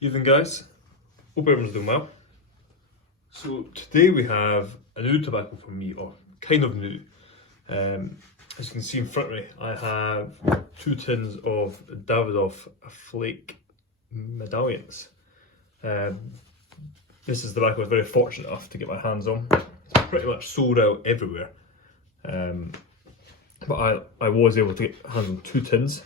Evening guys, hope everyone's doing well. So today we have a new tobacco for me, or kind of new. As you can see in front of me, I have 2 tins of Davidoff Flake Medallions. This is the tobacco I was very fortunate enough to get my hands on. It's pretty much sold out everywhere. But I was able to get hands on 2 tins.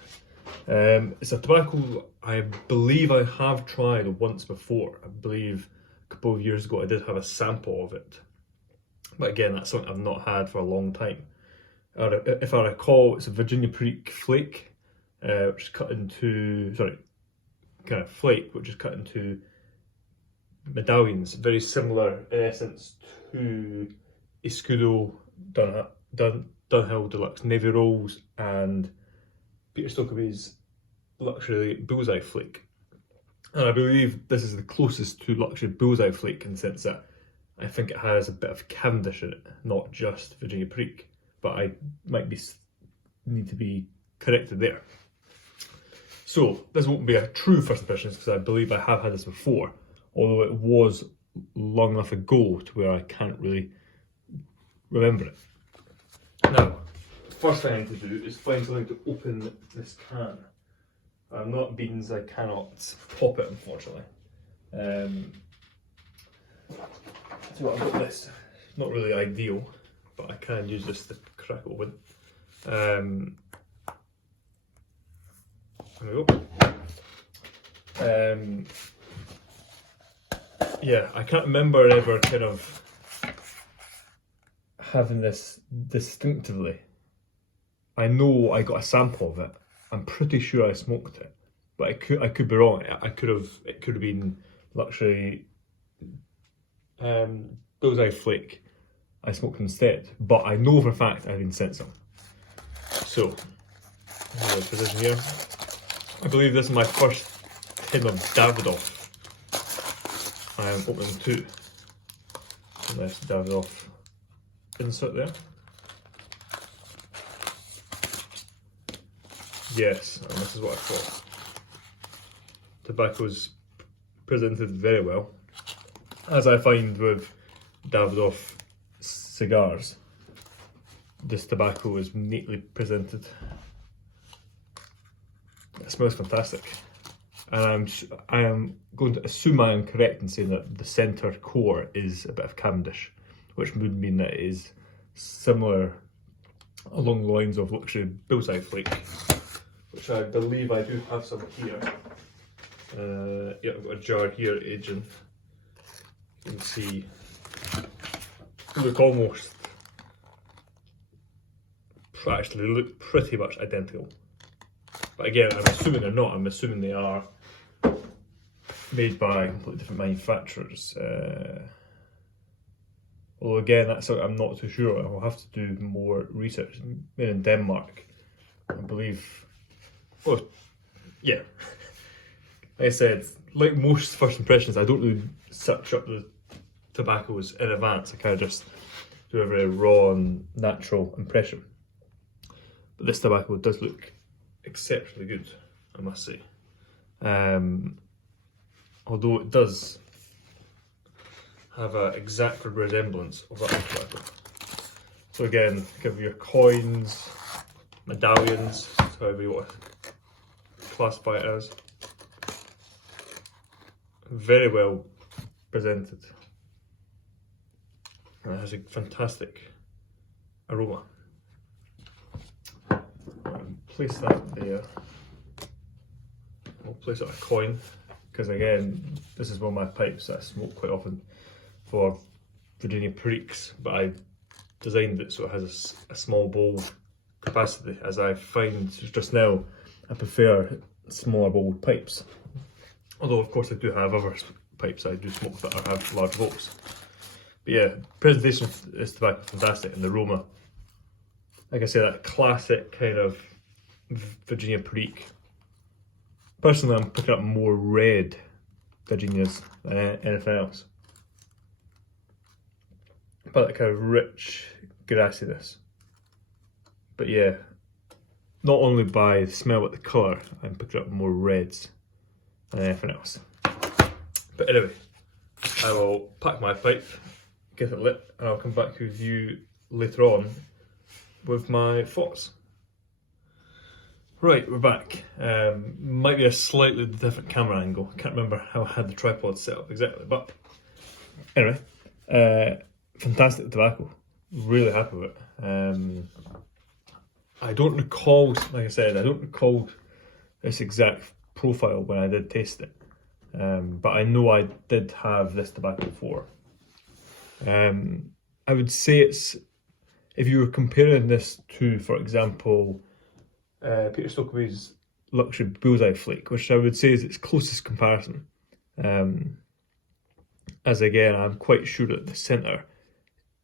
It's a tobacco I believe I have tried once before. I believe a couple of years ago I did have a sample of it. But again, that's something I've not had for a long time. If I recall, it's a Virginia Creek Flake, which is cut into, kind of flake, which is cut into medallions. Very similar in essence to Escudo, Dunhill Deluxe Navy Rolls, and Peter Stokkebye's luxury bullseye flake. And I believe this is the closest to luxury bullseye flake in the sense that I think it has a bit of Cavendish in it, not just Virginia Creek. But I might need to be corrected there. So this won't be a true first impression because I believe I have had this before, although it was long enough ago to where I can't really remember it. Now, the first thing I need to do is find something to open this can. I'm not beans, I cannot pop it unfortunately. So I've got this, not really ideal, but I can use this to crack it open. There we go. Yeah, I can't remember ever kind of having this distinctively. I know I got a sample of it. I'm pretty sure I smoked it, but I could be wrong. It could have been luxury bullseye flake I smoked instead, but I know for a fact I've been sent some. So, position here. I believe this is my first tin of Davidoff. I am opening 2. Nice Davidoff insert there. Yes, and this is what I thought. Tobacco's presented very well. As I find with Davidoff cigars, this tobacco is neatly presented. It smells fantastic. And I am going to assume I am correct in saying that the centre core is a bit of Cavendish, which would mean that it is similar along the lines of luxury bullseye flake, which I believe I do have some here. Yeah, I've got a jar here aging. You can see look almost, actually look pretty much identical. But again, I'm assuming they're not. I'm assuming they are made by completely different manufacturers. Although again, that's something I'm not too sure. I'll have to do more research. Made in Denmark, I believe. Oh, yeah. Like I said, like most first impressions, I don't really search up the tobaccos in advance. I kind of just do a very raw and natural impression. But this tobacco does look exceptionally good, I must say. Although it does have an exact resemblance of that tobacco. So again, give your coins, medallions, however you want to classify it as. Very well presented. And it has a fantastic aroma. Place that there. I'll place it on a coin, because again, this is one of my pipes that I smoke quite often for Virginia Creeks, but I designed it so it has a small bowl capacity, as I find just now I prefer smaller bowled pipes. Although of course I do have other pipes I do smoke that have large bowls. But yeah, presentation of this tobacco is fantastic, and the aroma, like I say, that classic kind of Virginia Creek. Personally, I'm picking up more red Virginias than anything else. But that kind of rich grassiness. But yeah, not only by the smell but the colour, I'm picking up more reds than anything else. But anyway, I will pack my pipe, get it lit, and I'll come back with you later on with my thoughts. Right, we're back. Might be a slightly different camera angle. I can't remember how I had the tripod set up exactly, but anyway, fantastic tobacco. Really happy with it. I don't recall, like I said, I don't recall this exact profile when I did taste it, but I know I did have this tobacco before. I would say it's, if you were comparing this to, for example, Peter Stokkebye's Luxury Bullseye Flake, which I would say is its closest comparison. As again, I'm quite sure that the centre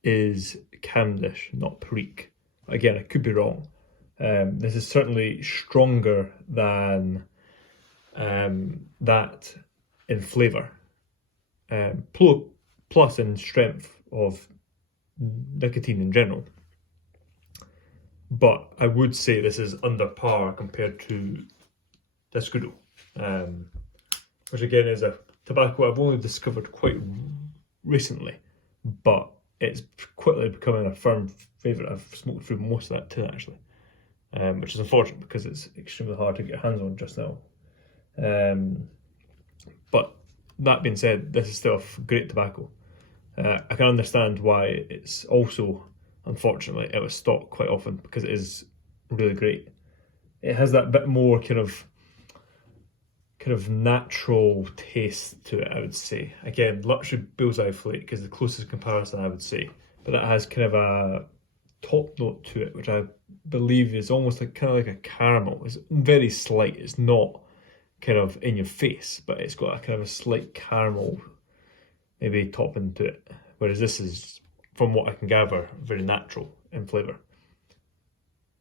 is Cavendish, not Perique. Again, I could be wrong. This is certainly stronger than that in flavour, plus in strength of nicotine in general. But I would say this is under par compared to the Scudo, which again is a tobacco I've only discovered quite recently, but it's quickly becoming a firm favourite. I've smoked through most of that tin actually, which is unfortunate because it's extremely hard to get your hands on just now. But that being said, this is still a great tobacco. I can understand why it's also, unfortunately, out of stock quite often, because it is really great. It has that bit more kind of natural taste to it, I would say. Again, Luxury Bullseye Flake is the closest comparison I would say, but that has kind of a top note to it, which I believe is almost like kind of like a caramel. It's very slight. It's not kind of in your face, but it's got a kind of a slight caramel maybe topping to it. Whereas this is, from what I can gather, very natural in flavour.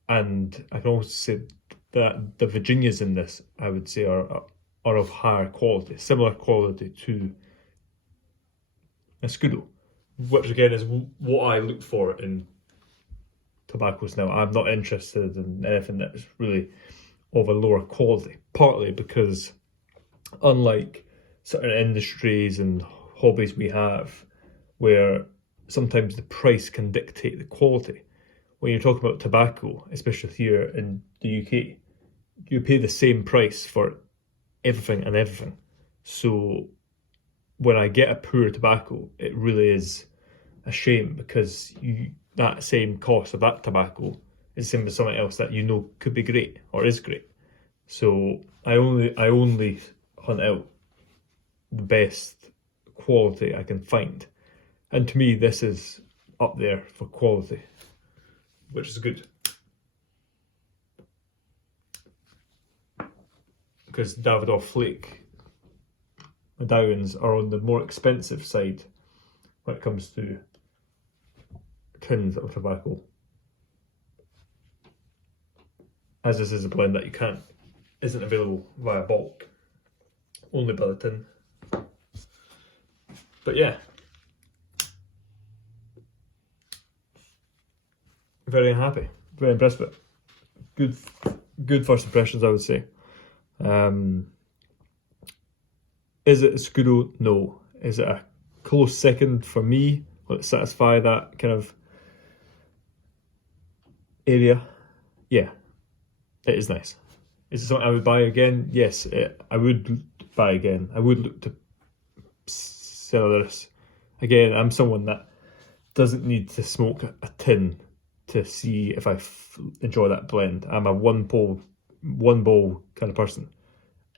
And I can also say that the Virginias in this, I would say, are of higher quality, similar quality to a Scudo, which again is what I look for in tobaccos now. I'm not interested in anything that's really of a lower quality, partly because unlike certain industries and hobbies we have, where sometimes the price can dictate the quality, when you're talking about tobacco, especially here in the UK, you pay the same price for everything and everything. So when I get a poor tobacco, it really is a shame, because that same cost of that tobacco is the same as something else that you know could be great or is great. So I only hunt out the best quality I can find, and to me this is up there for quality, which is good, because Davidoff Flake Medallions are on the more expensive side when it comes to tins of tobacco, as this is a blend that isn't available via bulk, only by the tin. But yeah, very happy, very impressed with it. Good first impressions, I would say. Is it a Scudo? No. Is it a close second for me? Will it satisfy that kind of area? Yeah, it is nice. Is it something I would buy again? Yes, I would buy again. I would look to sell this. Again, I'm someone that doesn't need to smoke a tin to see if I enjoy that blend. I'm a one bowl kind of person.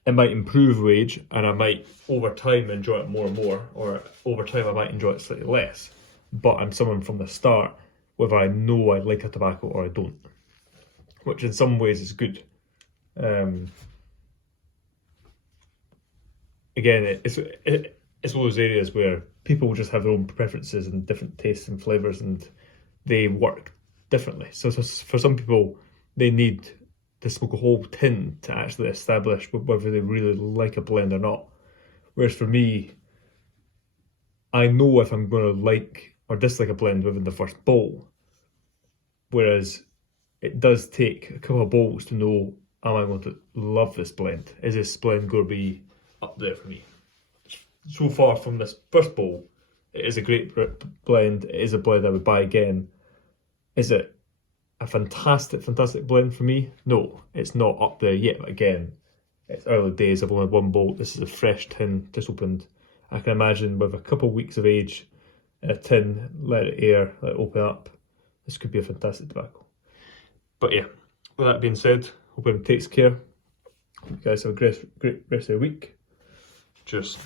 It might improve with age, and I might over time enjoy it more and more, or over time I might enjoy it slightly less. But I'm someone from the start, whether I know I like a tobacco or I don't, which in some ways is good. Again, it's one of those areas where people just have their own preferences and different tastes and flavours, and they work differently. So for some people, they need to smoke a whole tin to actually establish whether they really like a blend or not. Whereas for me, I know if I'm going to like or dislike a blend within the first bowl. Whereas it does take a couple of bowls to know, am I going to love this blend? Is this blend going to be up there for me? so far from this first bowl, it is a great blend. It is a blend I would buy again. Is it a fantastic blend for me? No, it's not up there yet. But again, it's early days. I've only had one bowl. This is a fresh tin, just opened. I can imagine with a couple of weeks of age in a tin, let it air, let it open up. This could be a fantastic tobacco. But yeah, with that being said, hope everyone takes care. Hope you guys have a great rest of the week. Cheers.